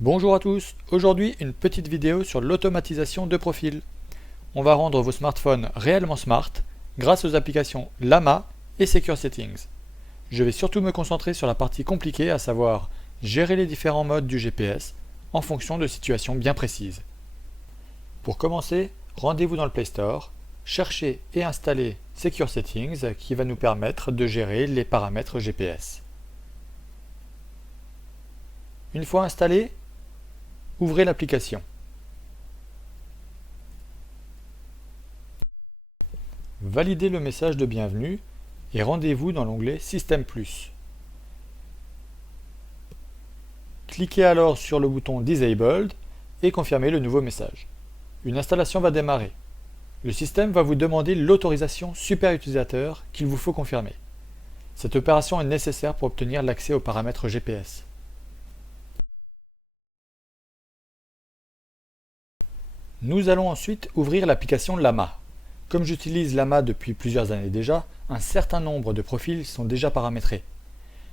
Bonjour à tous, aujourd'hui une petite vidéo sur l'automatisation de profil. On va rendre vos smartphones réellement smart grâce aux applications Llama et Secure Settings. Je vais surtout me concentrer sur la partie compliquée, à savoir gérer les différents modes du GPS en fonction de situations bien précises. Pour commencer, rendez-vous dans le Play Store, cherchez et installez Secure Settings qui va nous permettre de gérer les paramètres GPS. Une fois installé, ouvrez l'application. Validez le message de bienvenue et rendez-vous dans l'onglet Système Plus. Cliquez alors sur le bouton Disabled et confirmez le nouveau message. Une installation va démarrer. Le système va vous demander l'autorisation super utilisateur qu'il vous faut confirmer. Cette opération est nécessaire pour obtenir l'accès aux paramètres GPS. Nous allons ensuite ouvrir l'application Llama. Comme j'utilise Llama depuis plusieurs années déjà, un certain nombre de profils sont déjà paramétrés.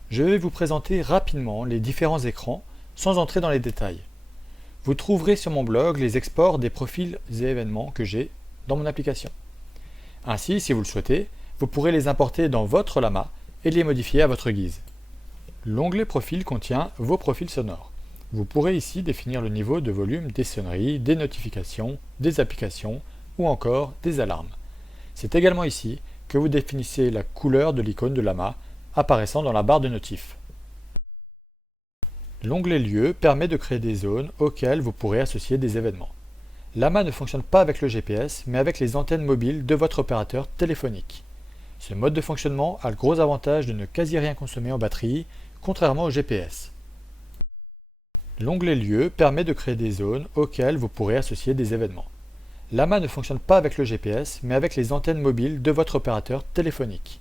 Je vais vous présenter rapidement les différents écrans sans entrer dans les détails. Vous trouverez sur mon blog les exports des profils et événements que j'ai dans mon application. Ainsi, si vous le souhaitez, vous pourrez les importer dans votre Llama et les modifier à votre guise. L'onglet Profil contient vos profils sonores. Vous pourrez ici définir le niveau de volume des sonneries, des notifications, des applications ou encore des alarmes. C'est également ici que vous définissez la couleur de l'icône de Llama apparaissant dans la barre de notifs. L'onglet Lieux permet de créer des zones auxquelles vous pourrez associer des événements. Llama ne fonctionne pas avec le GPS mais avec les antennes mobiles de votre opérateur téléphonique. Ce mode de fonctionnement a le gros avantage de ne quasi rien consommer en batterie, contrairement au GPS. L'onglet Lieux permet de créer des zones auxquelles vous pourrez associer des événements. Llama ne fonctionne pas avec le GPS, mais avec les antennes mobiles de votre opérateur téléphonique.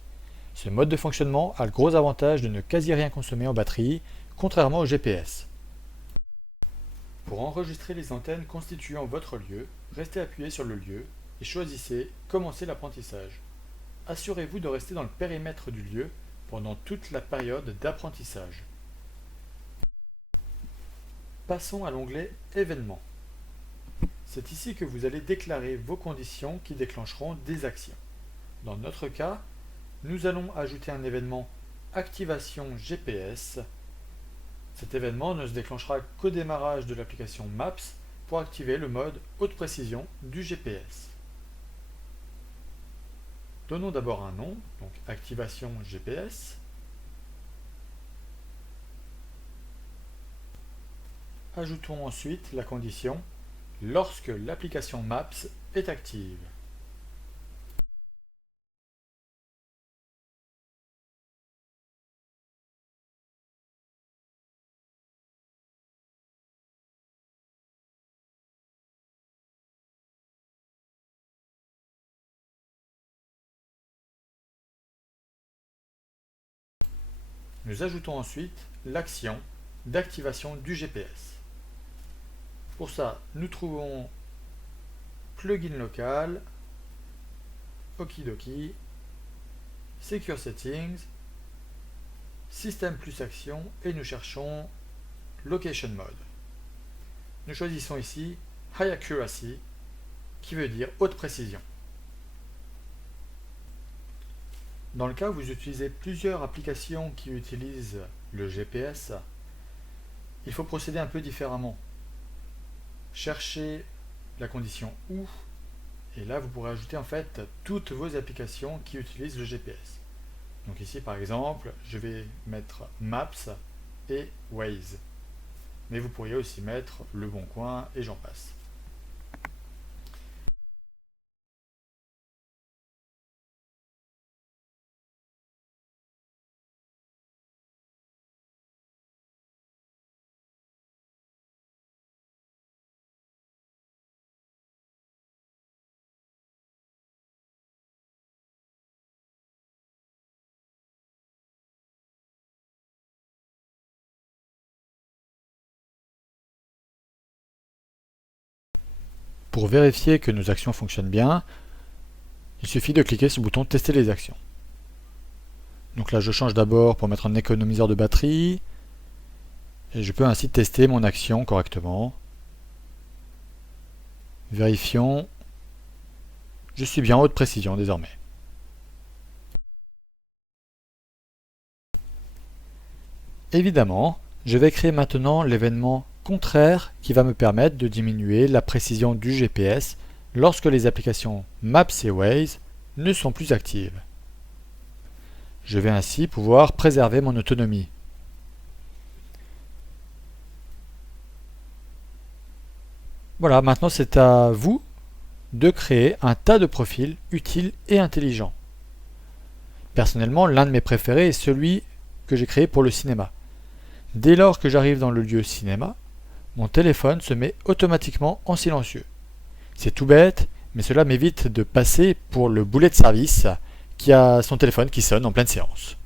Ce mode de fonctionnement a le gros avantage de ne quasi rien consommer en batterie, contrairement au GPS. Pour enregistrer les antennes constituant votre lieu, restez appuyé sur le lieu et choisissez Commencer l'apprentissage. Assurez-vous de rester dans le périmètre du lieu pendant toute la période d'apprentissage. Passons à l'onglet Événements. C'est ici que vous allez déclarer vos conditions qui déclencheront des actions. Dans notre cas, nous allons ajouter un événement Activation GPS. Cet événement ne se déclenchera qu'au démarrage de l'application Maps pour activer le mode haute précision du GPS. Donnons d'abord un nom, donc Activation GPS. Ajoutons ensuite la condition lorsque l'application Maps est active. Nous ajoutons ensuite l'action d'activation du GPS. Pour ça, nous trouvons plugin local, Okidoki, Secure Settings, Système plus action et nous cherchons Location Mode. Nous choisissons ici High Accuracy qui veut dire haute précision. Dans le cas où vous utilisez plusieurs applications qui utilisent le GPS, il faut procéder un peu différemment. Cherchez la condition où et là vous pourrez ajouter en fait toutes vos applications qui utilisent le GPS. Donc ici par exemple je vais mettre Maps et Waze, mais vous pourriez aussi mettre Le Bon Coin et j'en passe. Pour vérifier que nos actions fonctionnent bien, il suffit de cliquer sur le bouton Tester les actions. Donc là je change d'abord pour mettre un économiseur de batterie. Et je peux ainsi tester mon action correctement. Vérifions. Je suis bien en haute précision désormais. Évidemment, je vais créer maintenant l'événement contraire qui va me permettre de diminuer la précision du GPS lorsque les applications Maps et Waze ne sont plus actives. Je vais ainsi pouvoir préserver mon autonomie. Voilà, maintenant c'est à vous de créer un tas de profils utiles et intelligents. Personnellement, l'un de mes préférés est celui que j'ai créé pour le cinéma. Dès lors que j'arrive dans le lieu cinéma, mon téléphone se met automatiquement en silencieux. C'est tout bête, mais cela m'évite de passer pour le boulet de service qui a son téléphone qui sonne en pleine séance.